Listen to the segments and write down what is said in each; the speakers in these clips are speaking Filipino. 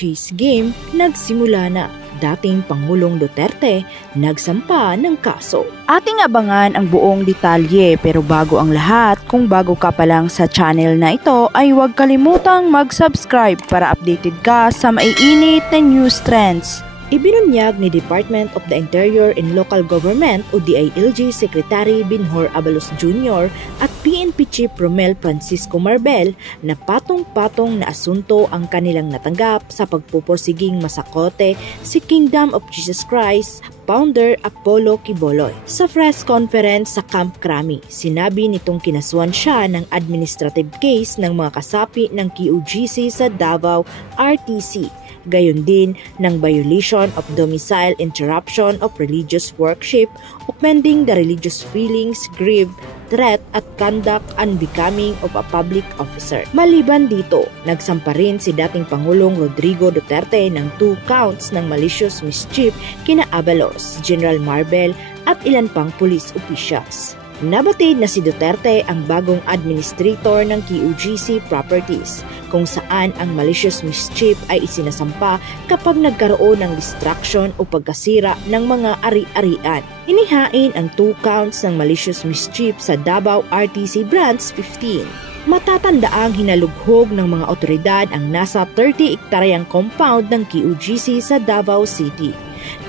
chase game nagsimula na. Dating Pangulong Duterte nagsampa ng kaso. Ating abangan ang buong detalye, pero bago ang lahat, kung bago ka pa lang sa channel na ito ay huwag kalimutang mag-subscribe para updated ka sa maiinit na news trends. Ibinunyag ni Department of the Interior and Local Government o DILG Secretary Benhur Abalos Jr. at PNP Chief Romel Francisco Marbel na patong-patong na asunto ang kanilang natanggap sa pagpupursiging masakote si Kingdom of Jesus Christ founder Apollo Quiboloy. Sa press conference sa Camp Crame, sinabi nitong kinasuhan siya ng administrative case ng mga kasapi ng QGC sa Davao RTC. Gayon din ng violation of domicile, interruption of religious worship, offending the religious feelings, grief, threat at conduct unbecoming of a public officer. Maliban dito, nagsampa rin si dating Pangulong Rodrigo Duterte ng 2 counts ng malicious mischief kina Abalos, General Marbel at ilan pang police officials. Nabatid na si Duterte ang bagong administrator ng QGC Properties, kung saan ang malicious mischief ay isinasampa kapag nagkaroon ng distraction o pagkasira ng mga ari-arian. Inihain ang 2 counts ng malicious mischief sa Davao RTC Branch 15. Matatandaang hinalughog ng mga otoridad ang nasa 30 hektaryang compound ng QGC sa Davao City,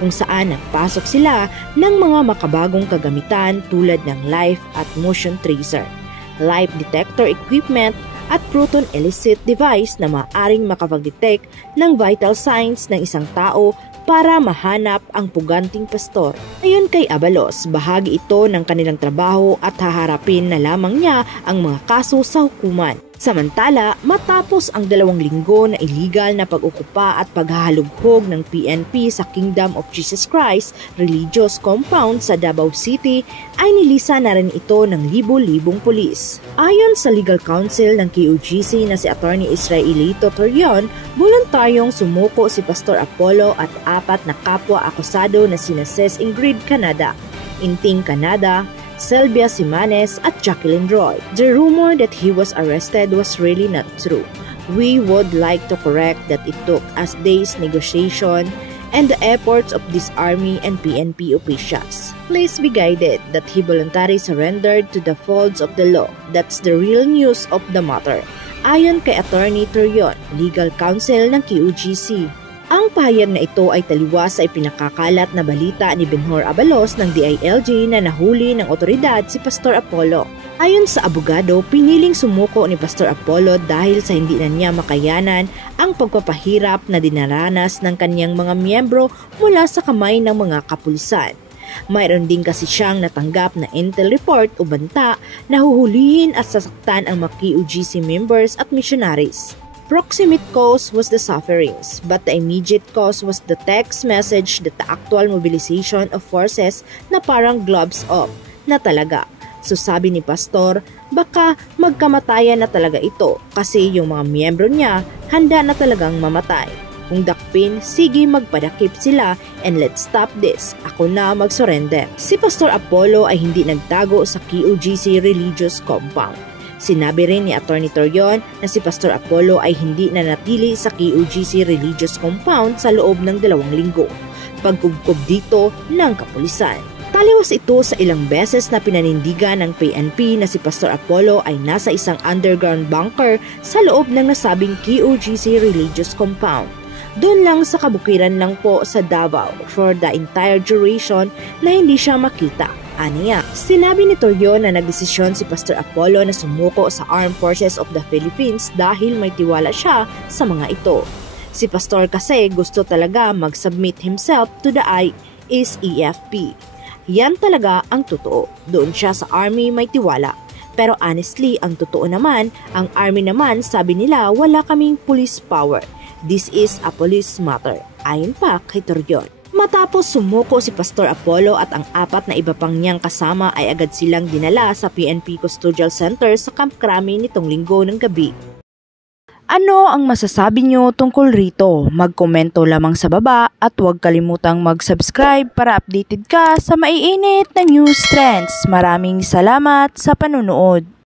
kung saan nagpasok sila ng mga makabagong kagamitan tulad ng live at motion tracer, live detector equipment at proton illicit device na maaaring makapag-detect ng vital signs ng isang tao para mahanap ang puganting pastor. Ayon kay Abalos, bahagi ito ng kanilang trabaho at haharapin na lamang niya ang mga kaso sa hukuman. Samantala, matapos ang 2 linggo na illegal na pag-ukupa at paghahalughog ng PNP sa Kingdom of Jesus Christ religious compound sa Davao City, ay nilisa na rin ito ng libo-libong pulis. Ayon sa legal counsel ng QGC na si Attorney Israelito Torion, voluntaryong sumuko si Pastor Apollo at 4 na kapwa akusado na sina Ces Ingrid Canada, Inting Canada, Sylvia Simanes at Jacqueline Roy. The rumor that he was arrested was really not true. We would like to correct that it took us days negotiation and the efforts of this army and PNP officials. Please be guided that he voluntarily surrendered to the folds of the law. That's the real news of the matter. Ayon kay Attorney Torion, legal counsel ng QGC. Ang pahayag na ito ay taliwas sa ipinakakalat na balita ni Benhur Abalos ng DILG na nahuli ng otoridad si Pastor Apollo. Ayon sa abogado, piniling sumuko ni Pastor Apollo dahil sa hindi na niya makayanan ang pagpapahirap na dinaranas ng kanyang mga miyembro mula sa kamay ng mga kapulisan. Mayroon din kasi siyang natanggap na intel report o banta na huhulihin at sasaktan ang mga QGC members at missionaries. Proximate cause was the sufferings, but the immediate cause was the text message that the actual mobilization of forces na parang gloves off na talaga. So sabi ni Pastor, baka magkamatayan na talaga ito kasi yung mga miyembro niya handa na talagang mamatay. Kung dakpin, sige magpadakip sila and let's stop this. Ako na mag-surrender. Si Pastor Apollo ay hindi nagtago sa QGC religious compound. Sinabi rin ni Attorney Torion na si Pastor Apollo ay hindi nanatili sa QGC religious compound sa loob ng 2 linggo. Pagkubkob dito ng kapulisan. Taliwas ito sa ilang beses na pinanindigan ng PNP na si Pastor Apollo ay nasa isang underground bunker sa loob ng nasabing QGC religious compound. Doon lang sa kabukiran lang po sa Davao for the entire duration na hindi siya makita. Aniya, sinabi ni Torion na nagdesisyon si Pastor Apollo na sumuko sa Armed Forces of the Philippines dahil may tiwala siya sa mga ito. Si Pastor kasi gusto talaga mag-submit himself to the ISEFP. Yan talaga ang totoo. Doon siya sa Army may tiwala. Pero honestly, ang totoo naman, ang Army naman sabi nila wala kaming police power. This is a police matter. Ayon pa kay Torion. Matapos sumuko si Pastor Apollo at ang 4 na iba pang niyang kasama ay agad silang dinala sa PNP Custodial Center sa Camp Crame nitong linggo ng gabi. Ano ang masasabi nyo tungkol rito? Magkomento lamang sa baba at huwag kalimutang mag-subscribe para updated ka sa maiinit na news trends. Maraming salamat sa panunood.